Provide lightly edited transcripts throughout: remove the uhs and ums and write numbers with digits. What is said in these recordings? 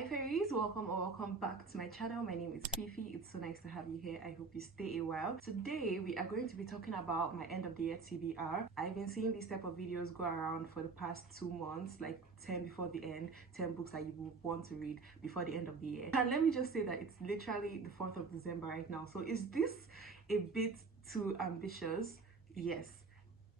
Hi fairies, welcome or welcome back to my channel. My name is Fifi. It's so nice to have you here. I hope you stay a while. Today we are going to be talking about my end of the year TBR. I've been seeing these type of videos go around for the past 2 months, like 10 before the end, 10 books that you will want to read before the end of the year. And let me just say that it's literally the 4th of December right now. So is this a bit too ambitious? Yes,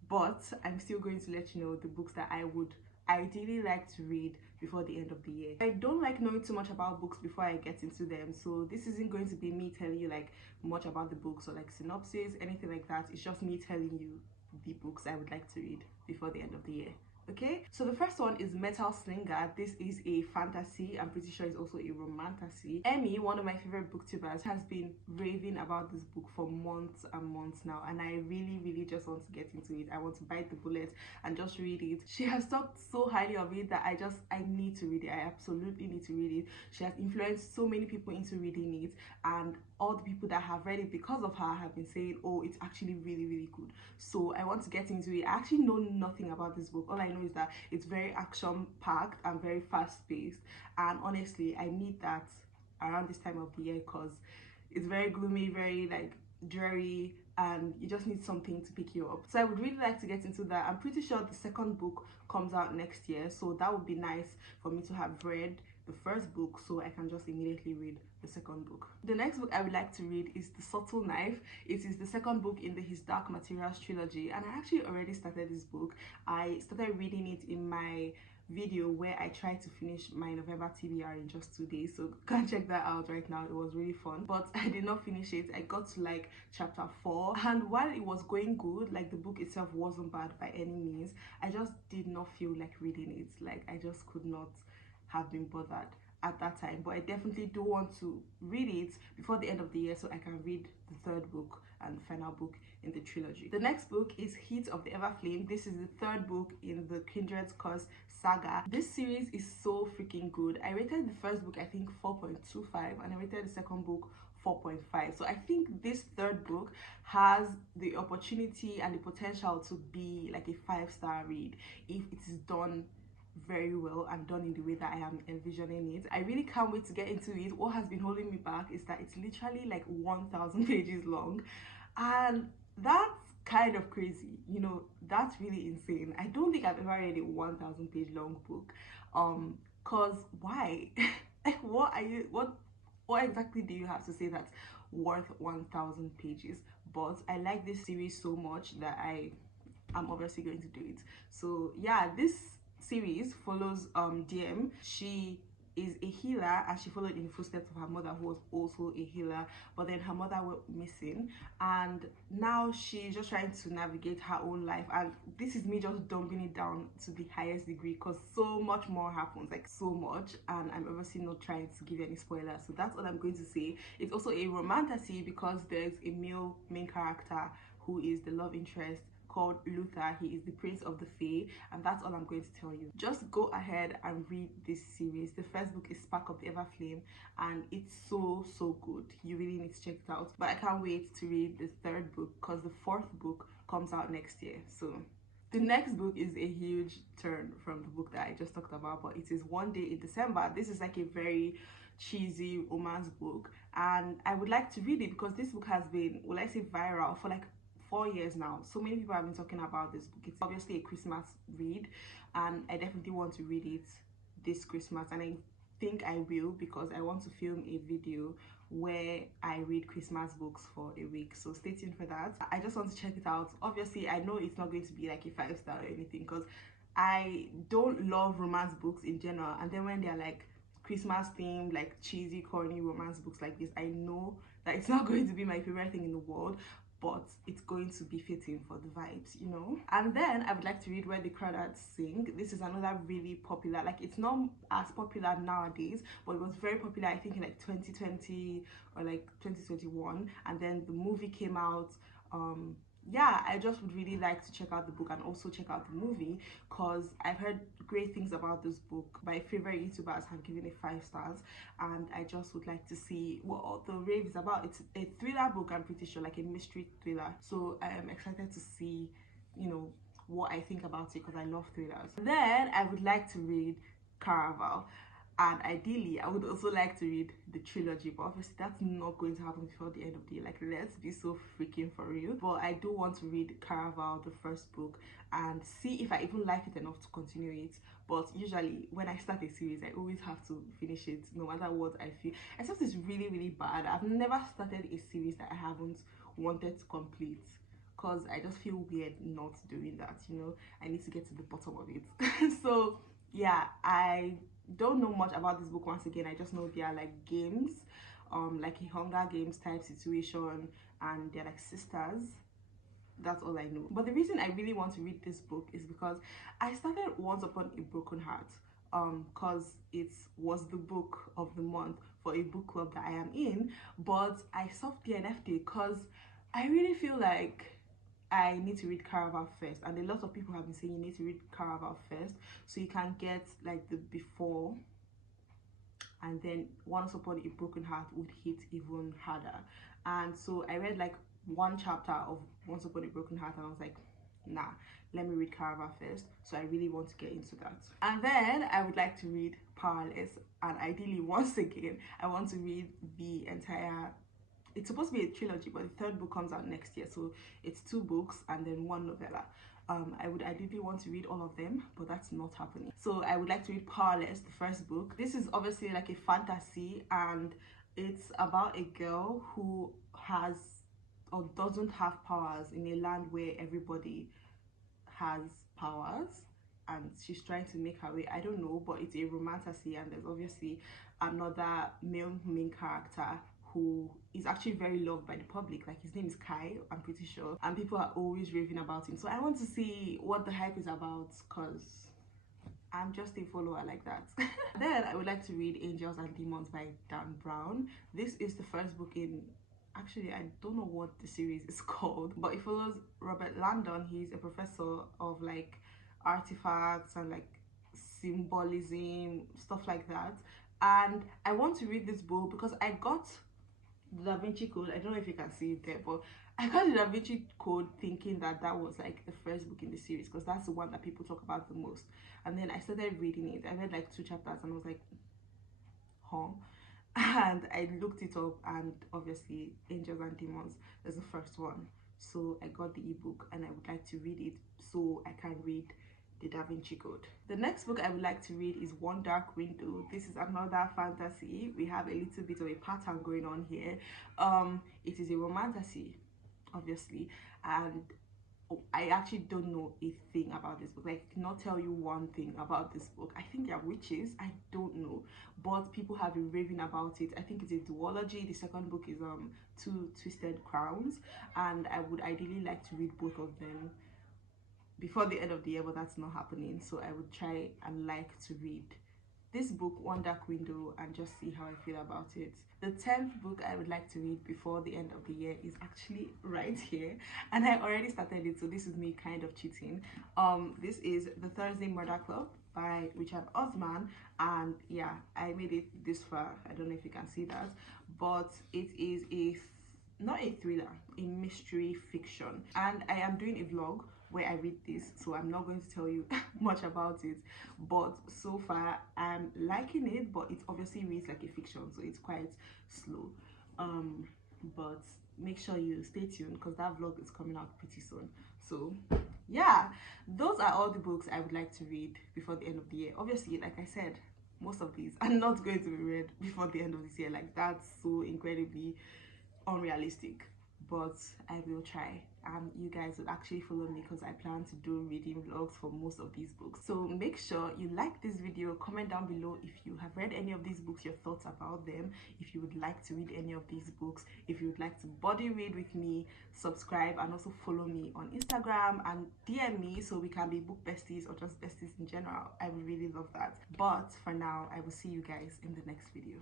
but I'm still going to let you know the books that I would ideally like to read before the end of the year. I don't like knowing too much about books before I get into them, so this isn't going to be me telling you like much about the books or like synopsis, anything like that. It's just me telling you the books I would like to read before the end of the year. Okay, so the first one is Metal Slinger. This is a fantasy. I'm pretty sure it's also a romantasy. Emmy, one of my favorite booktubers, has been raving about this book for months and months now, and I really just want to get into it. I want to bite the bullet and just read it. She has talked so highly of it that I need to read it. I absolutely need to read it. She has influenced so many people into reading it, and all the people that have read it because of her have been saying, oh, it's actually really good. So I want to get into it. I actually know nothing about this book. All I know is that it's very action packed and very fast paced, and honestly I need that around this time of the year because it's very gloomy, very like dreary, and you just need something to pick you up. So I would really like to get into that. I'm pretty sure the second book comes out next year, so that would be nice for me to have read the first book so I can just immediately read the second book. The next book I would like to read is The Subtle Knife. It is the second book in the His Dark Materials trilogy, and I actually already started this book. I started reading it in my video where I tried to finish my November TBR in just 2 days, so go and check that out right now. It was really fun, but I did not finish it. I got to like chapter 4, and while it was going good, like the book itself wasn't bad by any means, I just did not feel like reading it. Like I just could not have been bothered at that time, but I definitely do want to read it before the end of the year so I can read the third book and the final book in the trilogy. The next book is Heat of the Everflame. This is the third book in the Kindred's Curse saga. This series is so freaking good. I rated the first book I think 4.25 and I rated the second book 4.5. So I think this third book has the opportunity and the potential to be like a 5-star read if it is done very well and done in the way that I am envisioning it. I really can't wait to get into it. What has been holding me back is that it's literally like 1,000 pages long, and that's kind of crazy, you know. That's really insane. I don't think I've ever read a 1,000 page long book. Cause why? Like what exactly do you have to say that's worth 1,000 pages? But I like this series so much that I'm obviously going to do it. So yeah, this series follows DM. She is a healer and she followed in the footsteps of her mother, who was also a healer, but then her mother went missing, and now she's just trying to navigate her own life. And this is me just dumping it down to the highest degree because so much more happens, like so much, and I'm obviously not trying to give you any spoilers, so that's all I'm going to say. It's also a romantasy because there's a male main character who is the love interest, called Luther. He is the prince of the Fae, and that's all I'm going to tell you. Just go ahead and read this series. The first book is Spark of the Everflame, and it's so good. You really need to check it out. But I can't wait to read the third book because the fourth book comes out next year. So the next book is a huge turn from the book that I just talked about, but it is One Day in December. This is like a very cheesy romance book, and I would like to read it because this book has been, will I say, viral for like 4 years now. So many people have been talking about this book. It's obviously a Christmas read, and I definitely want to read it this Christmas, and I think I will because I want to film a video where I read Christmas books for a week. So stay tuned for that. I just want to check it out. Obviously I know it's not going to be like a 5-star or anything because I don't love romance books in general, and then when they're like Christmas themed, like cheesy corny romance books like this, I know that it's not going to be my favorite thing in the world, but it's going to be fitting for the vibes, you know. And then I would like to read Where the Crawdads Sing. This is another really popular, like it's not as popular nowadays, but it was very popular I think in like 2020 or like 2021, and then the movie came out. Yeah, I just would really like to check out the book and also check out the movie because I've heard great things about this book. My favorite YouTubers have given it 5 stars, and I just would like to see what all the rave is about. It's a thriller book, I'm pretty sure, like a mystery thriller. So I am excited to see, you know, what I think about it because I love thrillers. Then I would like to read Caraval. and ideally I would also like to read the trilogy, but obviously that's not going to happen before the end of the year. Like, let's be so freaking for real. But I do want to read Caraval, the first book, and see if I even like it enough to continue it. But usually when I start a series, I always have to finish it no matter what I feel, except it's really, really bad. I've never started a series that I haven't wanted to complete, because I just feel weird not doing that, you know. I need to get to the bottom of it. So yeah, I don't know much about this book. Once again, I just know they are like games, like a Hunger Games type situation, and they're like sisters. That's all I know. But the reason I really want to read this book is because I started Once Upon a Broken Heart, because it was the book of the month for a book club that I am in, but I stopped DNF'd it because I really feel like I need to read Caraval first, and a lot of people have been saying you need to read Caraval first so you can get like the before, and then Once Upon a Broken Heart would hit even harder. And so I read like one chapter of Once Upon a Broken Heart and I was like, nah, let me read Caraval first. So I really want to get into that. And then I would like to read Powerless, and ideally once again I want to read the entire, it's supposed to be a trilogy, but the third book comes out next year, so it's 2 books and then 1 novella. I would ideally want to read all of them, but that's not happening. So I would like to read Powerless, the first book. This is obviously like a fantasy, and it's about a girl who has or doesn't have powers in a land where everybody has powers, and she's trying to make her way. I don't know, but it's a romantasy, and there's obviously another male main character who is actually very loved by the public. Like, his name is Kai, I'm pretty sure, and people are always raving about him. So I want to see what the hype is about, because I'm just a follower like that. Then I would like to read Angels and Demons by Dan Brown. This is the first book in, actually I don't know what the series is called, but it follows Robert Landon. He's a professor of like artifacts and like symbolism, stuff like that. And I want to read this book because I got the Da Vinci Code. I don't know if you can see it there, but I got the Da Vinci Code thinking that that was like the first book in the series, because that's the one that people talk about the most. And then I started reading it. I read like 2 chapters and I was like, huh? And I looked it up, and obviously Angels and Demons is the first one. So I got the ebook and I would like to read it so I can read the Da Vinci Code. The next book I would like to read is One Dark Window. This is another fantasy. We have a little bit of a pattern going on here. It is a romantasy, obviously, and I actually don't know a thing about this book. Like, I cannot tell you one thing about this book. I think they're witches, I don't know, but people have been raving about it. I think it's a duology. The second book is Two Twisted Crowns, and I would ideally like to read both of them before the end of the year, but that's not happening. So I would try and like to read this book, One Dark Window, and just see how I feel about it. The 10th book I would like to read before the end of the year is actually right here, and I already started it, so this is me kind of cheating. This is The Thursday Murder Club by Richard Osman, and yeah, I made it this far. I don't know if you can see that, but it is not a thriller, a mystery fiction, and I am doing a vlog where I read this, so I'm not going to tell you much about it, but so far I'm liking it. But it obviously reads like a fiction, so it's quite slow, but make sure you stay tuned because that vlog is coming out pretty soon. So yeah, those are all the books I would like to read before the end of the year. Obviously, like I said, most of these are not going to be read before the end of this year. Like, that's so incredibly unrealistic, but I will try, and you guys will actually follow me because I plan to do reading vlogs for most of these books. So make sure you like this video, comment down below if you have read any of these books, your thoughts about them, if you would like to read any of these books, if you would like to buddy read with me, subscribe, and also follow me on Instagram and DM me so we can be book besties or just besties in general. I would really love that. But for now, I will see you guys in the next video.